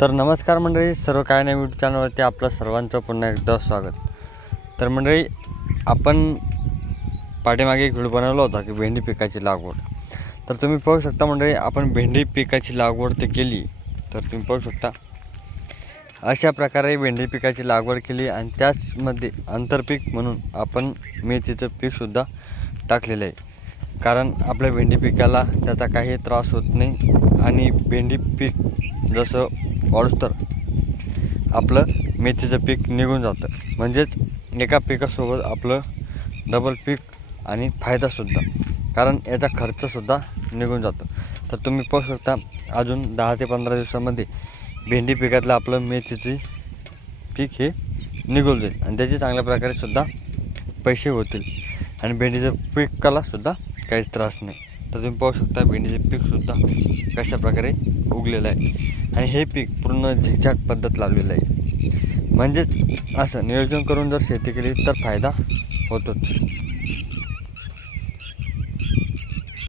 तर नमस्कार मंडळी सर्व काय नाही यूट्यूब चॅनलवरती आपलं सर्वांचं पुन्हा एकदा स्वागत. तर मंडळी आपण पाठीमागे एक व्हिडिओ बनवला होता की भेंडी पिकाची लागवड. तर तुम्ही पाहू शकता मंडळी आपण भेंडी पिकाची लागवड तर केली तर तुम्ही पाहू शकता. अशा प्रकारे भेंडी पिकाची लागवड केली आणि त्याचमध्ये आंतरपीक म्हणून आपण मेथीचं पीकसुद्धा टाकलेलं आहे. कारण आपल्या भेंडी पिकाला त्याचा काही त्रास होत नाही आणि भेंडी पीक जसं वाढूस तर आपलं मेथीचं पीक निघून जातं. म्हणजेच एका पिकासोबत आपलं डबल पीक आणि फायदासुद्धा कारण याचा खर्चसुद्धा निघून जातो. तर तुम्ही पाहू शकता अजून दहा ते पंधरा दिवसामध्ये भेंडी पिकातलं आपलं मेथीची पीक हे निघून जाईल. आणि त्याचे चांगल्या प्रकारे सुद्धा पैसे होतील. आणि भेंडीचं पिकाला सुद्धा काहीच त्रास नाही. तर तुम्ही पाहू शकता भेंडीचे पीकसुद्धा कशा प्रकारे उगलेलं आहे. आणि हे पीक पूर्ण झिकझाक पद्धत लावलेलं आहे. म्हणजेच असं नियोजन करून जर शेती केली तर फायदा होतोच.